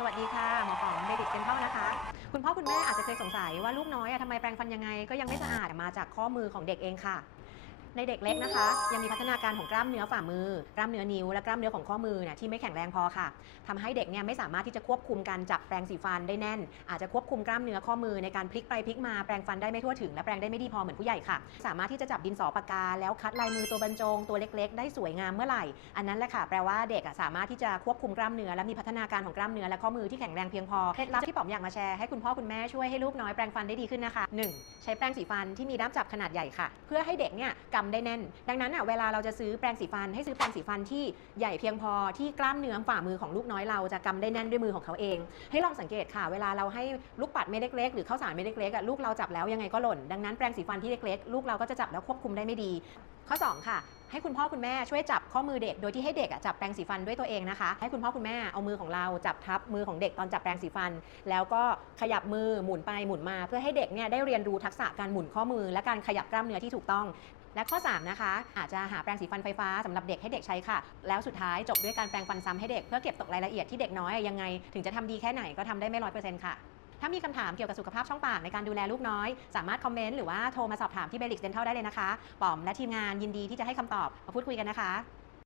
สวัสดีค่ะหมอของเดดิกเซนเทลนะคะ คุณพ่อคุณแม่อาจจะเคยสงสัยว่าลูกน้อยอะทำไมแปรงฟันยังไงก็ยังไม่สะอาดมาจากข้อมือของเด็กเองค่ะ ในเด็กเล็กนะคะ ยังมีพัฒนาการของกล้ามเนื้อฝ่ามือ กล้ามเนื้อนิ้วและกล้ามเนื้อของข้อมือเนี่ยที่ไม่แข็งแรงพอค่ะทำให้เด็กเนี่ยไม่สามารถที่จะควบคุมการจับแปรงสีฟันได้แน่น อาจจะควบคุมกล้ามเนื้อข้อมือในการพลิกไปพลิกมาแปรงฟันได้ไม่ทั่วถึงและแปรงได้ไม่ดีพอเหมือนผู้ใหญ่ค่ะ สามารถที่จะจับดินสอปากกาแล้วคัดลายมือตัวบรรจงตัวเล็ก ๆ ได้สวยงามเมื่อไหร่ อันนั้นแหละค่ะ แปลว่าเด็กสามารถที่จะควบคุมกล้ามเนื้อและมีพัฒนาการของกล้ามเนื้อและข้อมือที่แข็งแรงเพียงพอเคล็ดลับที่ผมอยากมาแชร์ให้คุณพ่อคุณแม่ช่วยให้ลูกน้อยแปรงฟันได้ดีขึ้นนะคะ 1. ใช้แปรงสีฟันที่มีด้ามจับขนาดใหญ่ค่ะ เพื่อให้เด็กเนี่ยกำได้แน่น ดังนั้นอะเวลาเราจะซื้อแปรงสีฟันให้ซื้อแปรงสีฟันที่ใหญ่เพียงพอที่กล้ามเนื้อฝ่ามือของลูกน้อยเราจะกำได้แน่นด้วยมือของเขาเอง ให้ลองสังเกตค่ะ เวลาเราให้ลูกปัดเม็ดเล็กๆหรือข้าวสารเม็ดเล็กๆอะลูกเราจับแล้วยังไงก็หล่น ดังนั้นแปรงสีฟันที่เล็กๆลูกเราก็จะจับแล้วควบคุมได้ไม่ดี ข้อ 2 ค่ะให้คุณพ่อคุณแม่ช่วยจับข้อมือเด็ก โดยที่ให้เด็กจับแปรงสีฟันด้วยตัวเองนะคะ ให้คุณพ่อคุณแม่เอามือของเราจับทับมือของเด็กตอนจับแปรงสีฟัน แล้วก็ขยับมือหมุนไปหมุนมา เพื่อให้เด็กเนี่ยได้เรียนรู้ทักษะการหมุนข้อมือ และการขยับกล้ามเนื้อที่ถูกต้อง และข้อ 3 นะคะ อาจจะหาแปรงสีฟันไฟฟ้าสำหรับเด็กให้เด็กใช้ค่ะ แล้วสุดท้ายจบด้วยการแปรงฟันซ้ำให้เด็กเพื่อเก็บตกรายละเอียดที่เด็กน้อยยังไง ถึงจะทำดีแค่ไหนก็ทำได้ไม่ร้อยเปอร์เซ็นต์ค่ะถ้ามีคำถามเกี่ยวกับสุขภาพช่องปากในการดูแลลูกน้อย สามารถคอมเมนต์หรือว่าโทรมาสอบถามที่เบลิกเดนเทลได้เลยนะคะ ป๋อมและทีมงานยินดีที่จะให้คำตอบมาพูดคุยกันนะคะ